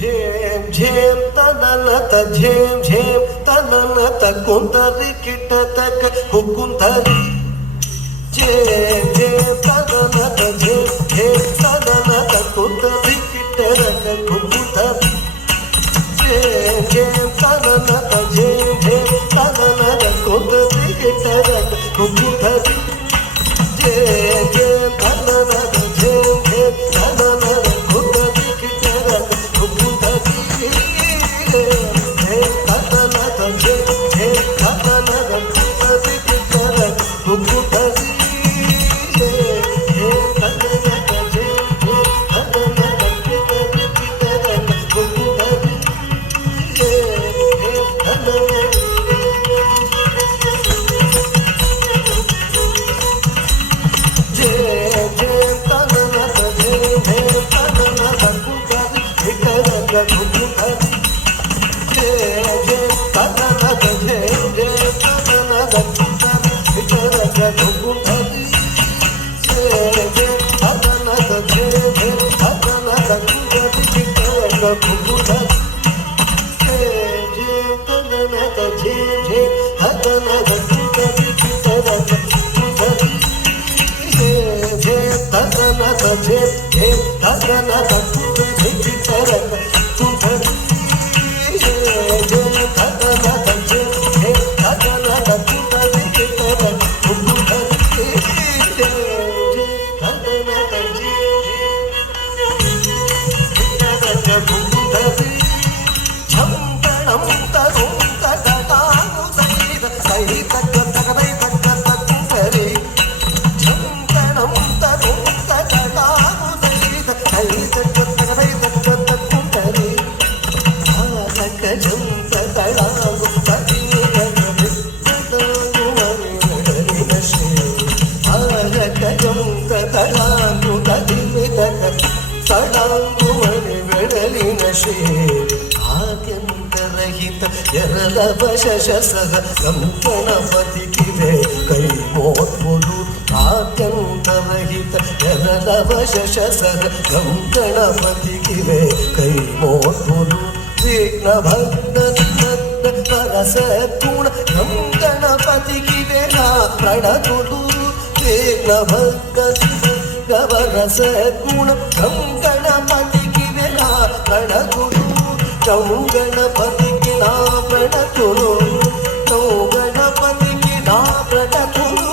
झेम झेम तननत झेम झेम तननत कुंतरी किटतक हुकुंतरी झेम झेम तननत झेम झेम तननत कुंतरी किटतक हुकुंतरी झेम झेम तननत झेम झेम तननत कुंतरी किटतक हुकुंतरी झेम झेम तननत झेम झेम तननत कुंतरी किटतक गणपतिकिवे कೈ मोत्पुदु आद्यन्तरहित यरलवशशसः गं गणपतिकिवे कೈ मोत्पुदु विघ्नभक्तरसगुण गं गणपतिकिवे ना प्रणतुदु विघ्नभक्तरसगुण गं गणपतिकिवे ना प्रणतुदु गं गणपतिकि ना प्रणतुदु गणपतिकि ना प्रणतुदु